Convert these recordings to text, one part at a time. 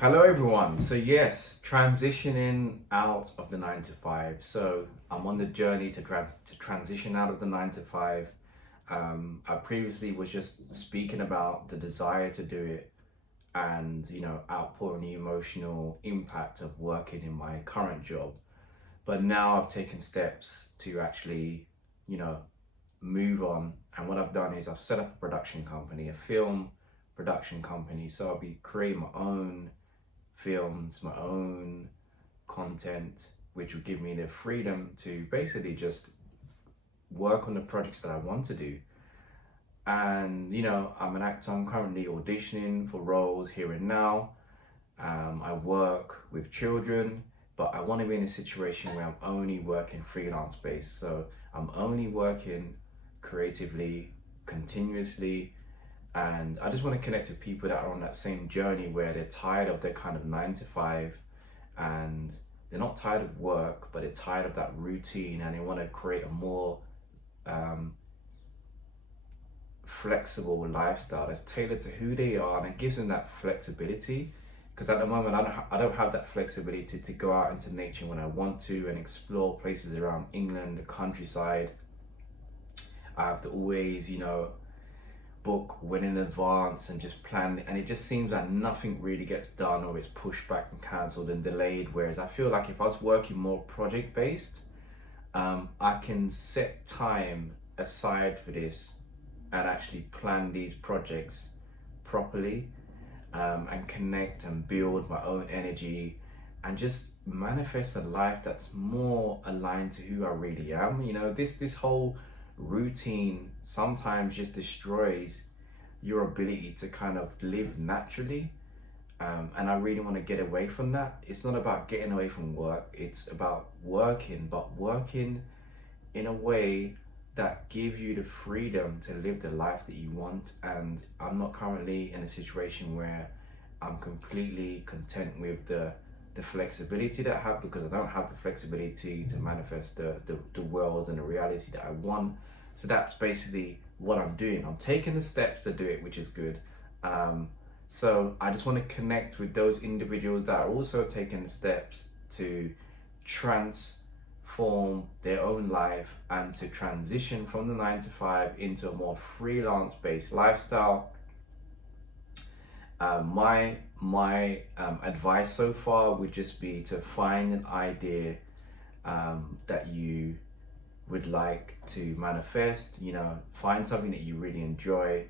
Hello everyone. So yes, transitioning out of the 9 to 5. So I'm on the journey to transition out of the 9 to 5. I previously was just speaking about the desire to do it and outpouring the emotional impact of working in my current job. But now I've taken steps to actually, you know, move on. And what I've done is I've set up a production company, a film production company. So I'll be creating my own films, my own content, which will give me the freedom to basically just work on the projects that I want to do. And I'm an actor. I'm currently auditioning for roles here and now. I work with children, but I want to be in a situation where I'm only working freelance based. So I'm only working creatively, continuously, and I just want to connect with people that are on that same journey where they're tired of their kind of 9 to 5, and they're not tired of work, but they're tired of that routine, and they want to create a more um, flexible lifestyle that's tailored to who they are, and it gives them that flexibility. Because at the moment, I don't have that flexibility to go out into nature when I want to and explore places around England, the countryside. I have to always, book well in advance and just plan, and it just seems like nothing really gets done, or it's pushed back and cancelled and delayed. Whereas I feel like if I was working more project based, I can set time aside for this and actually plan these projects properly, and connect and build my own energy and just manifest a life that's more aligned to who I really am. This whole routine sometimes just destroys your ability to kind of live naturally. And I really want to get away from that. It's not about getting away from work, it's about working, but working in a way that gives you the freedom to live the life that you want. And I'm not currently in a situation where I'm completely content with the flexibility that I have, because I don't have the flexibility to manifest the world and the reality that I want. So that's basically what I'm doing. I'm taking the steps to do it, which is good. So I just want to connect with those individuals that are also taking the steps to transform their own life and to transition from the 9 to 5 into a more freelance based lifestyle. My advice so far would just be to find an idea that you would like to manifest. Find something that you really enjoy,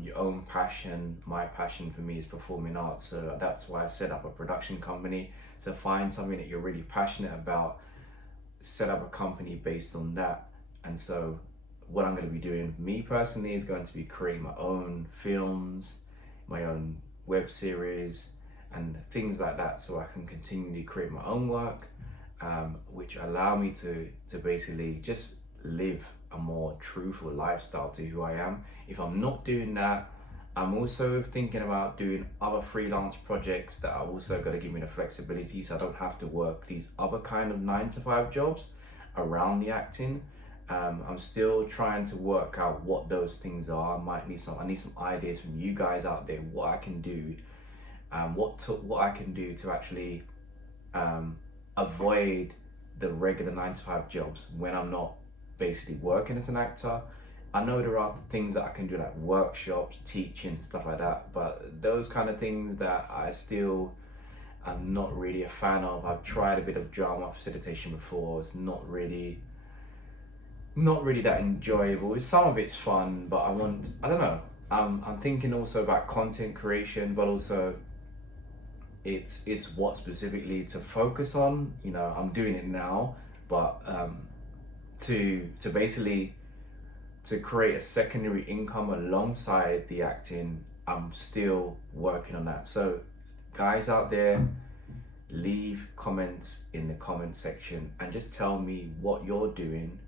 your own passion. My passion for me is performing arts, so that's why I set up a production company. So find something that you're really passionate about, set up a company based on that. And so what I'm going to be doing, me personally, is going to be creating my own films, my own web series, and things like that, so I can continually create my own work, which allow me to basically just live a more truthful lifestyle to who I am. If I'm not doing that, I'm also thinking about doing other freelance projects that are also going to give me the flexibility, so I don't have to work these other kind of 9 to 5 jobs around the acting. I'm still trying to work out what those things are. I need some ideas from you guys out there, what I can do, what I can do to actually avoid the regular 9 to 5 jobs when I'm not basically working as an actor. I know there are things that I can do, like workshops, teaching, stuff like that, but those kind of things that I still am not really a fan of. I've tried a bit of drama facilitation before. It's not really that enjoyable. Some of it's fun, but I don't know. I'm thinking also about content creation, but also it's what specifically to focus on. I'm doing it now, but to basically to create a secondary income alongside the acting, I'm still working on that. So guys out there, leave comments in the comment section and just tell me what you're doing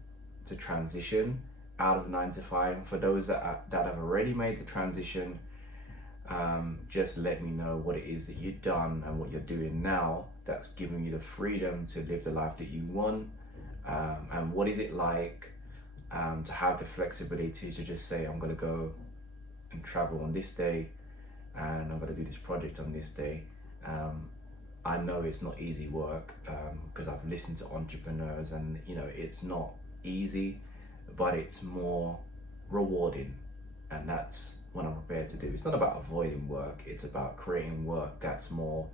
to transition out of 9 to 5. For those that have already made the transition, just let me know what it is that you've done and what you're doing now that's giving you the freedom to live the life that you want. And what is it like to have the flexibility to just say, I'm going to go and travel on this day, and I'm going to do this project on this day. I know it's not easy work, because I've listened to entrepreneurs, and it's not easy, but it's more rewarding, and that's what I'm prepared to do. It's not about avoiding work, it's about creating work that's more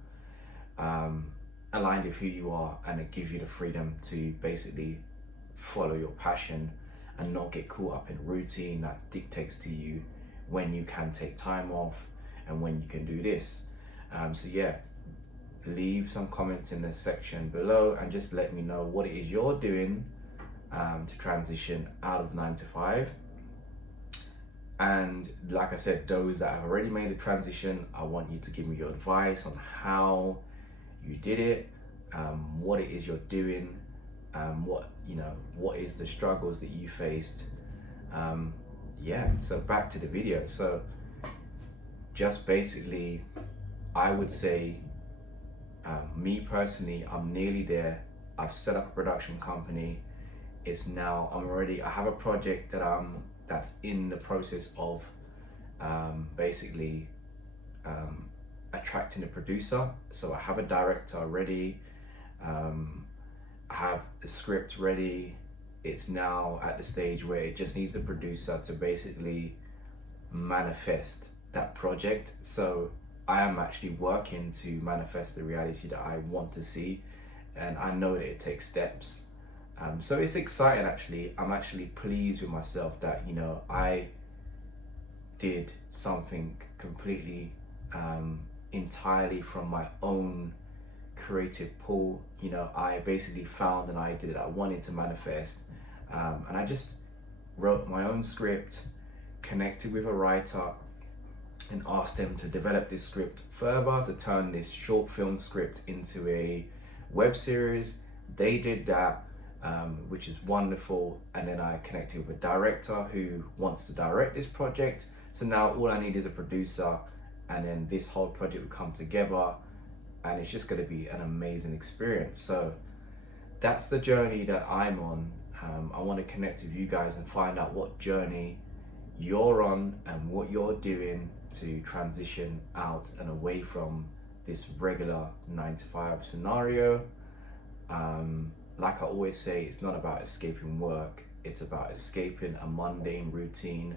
aligned with who you are, and it gives you the freedom to basically follow your passion and not get caught up in routine that dictates to you when you can take time off and when you can do this. So yeah, leave some comments in the section below and just let me know what it is you're doing to transition out of 9 to 5. And like I said, those that have already made the transition, I want you to give me your advice on how you did it, what it is you're doing, what is the struggles that you faced. Yeah, so back to the video. So just basically, I would say, me personally, I'm nearly there. I've set up a production company. I have a project that's in the process of basically attracting a producer. So I have a director ready. I have the script ready. It's now at the stage where it just needs the producer to basically manifest that project. So I am actually working to manifest the reality that I want to see, and I know that it takes steps. So it's exciting actually. I'm actually pleased with myself that I did something completely entirely from my own creative pool. I basically found an idea that I wanted to manifest, and I just wrote my own script, connected with a writer, and asked them to develop this script further to turn this short film script into a web series. They did that, which is wonderful. And then I connected with a director who wants to direct this project. So now all I need is a producer, and then this whole project will come together, and it's just going to be an amazing experience. So that's the journey that I'm on. I want to connect with you guys and find out what journey you're on and what you're doing to transition out and away from this regular 9 to 5 scenario. Like I always say, it's not about escaping work, it's about escaping a mundane routine,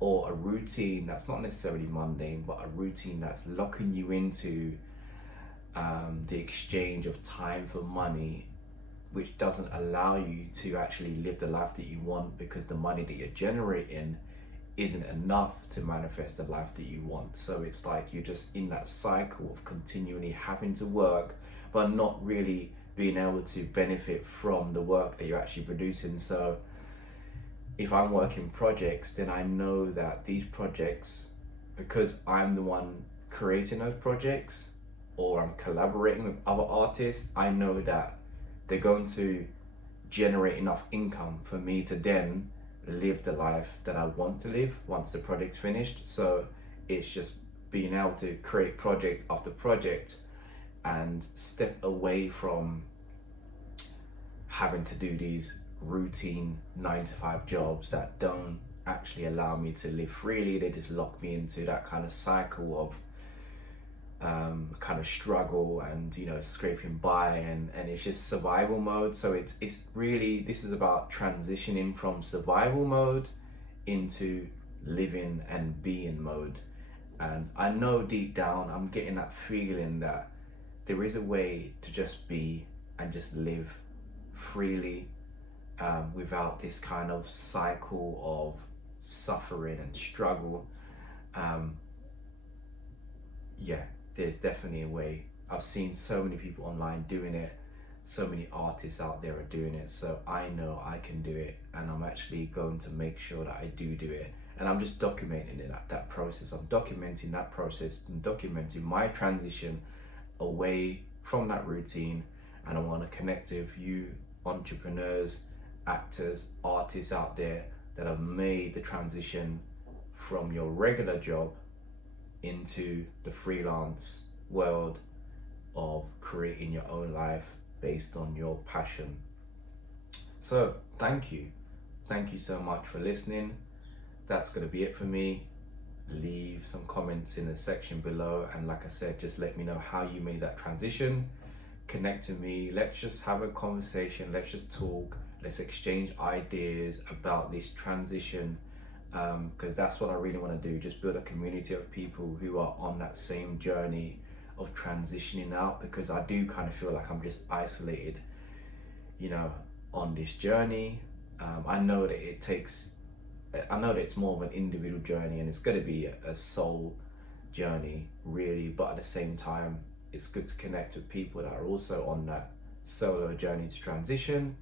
or a routine that's not necessarily mundane, but a routine that's locking you into the exchange of time for money, which doesn't allow you to actually live the life that you want, because the money that you're generating isn't enough to manifest the life that you want. So it's like you're just in that cycle of continually having to work, but not really being able to benefit from the work that you're actually producing. So if I'm working projects, then I know that these projects, because I'm the one creating those projects, or I'm collaborating with other artists, I know that they're going to generate enough income for me to then live the life that I want to live once the project's finished. So it's just being able to create project after project and step away from having to do these routine 9 to 5 jobs that don't actually allow me to live freely. They just lock me into that kind of cycle of kind of struggle and scraping by, and it's just survival mode. So it's really, this is about transitioning from survival mode into living and being mode. And I know deep down I'm getting that feeling that there is a way to just be and just live freely, without this kind of cycle of suffering and struggle. Yeah, there's definitely a way. I've seen so many people online doing it, so many artists out there are doing it, so I know I can do it, and I'm actually going to make sure that I do it. And I'm just documenting it, that process. I'm documenting that process and documenting my transition away from that routine. And I want to connect with you entrepreneurs, actors, artists out there that have made the transition from your regular job into the freelance world of creating your own life based on your passion. So thank you so much for listening. That's going to be it for me. leave some comments in the section below, and like I said, just let me know how you made that transition. Connect to me, let's just have a conversation, let's just talk, let's exchange ideas about this transition, because that's what I really want to do, just build a community of people who are on that same journey of transitioning out, because I do kind of feel like I'm just isolated, you know, on this journey. I know that it's more of an individual journey, and it's going to be a soul journey really, but at the same time it's good to connect with people that are also on that solo journey to transition,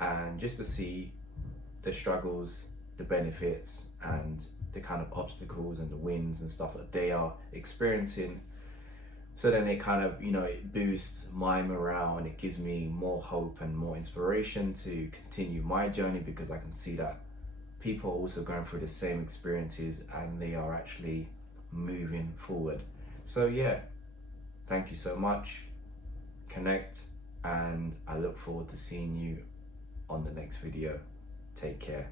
and just to see the struggles, the benefits, and the kind of obstacles and the wins and stuff that they are experiencing. So then it kind of, it boosts my morale, and it gives me more hope and more inspiration to continue my journey, because I can see that people are also going through the same experiences and they are actually moving forward. So yeah, thank you so much. Connect, and I look forward to seeing you on the next video. Take care.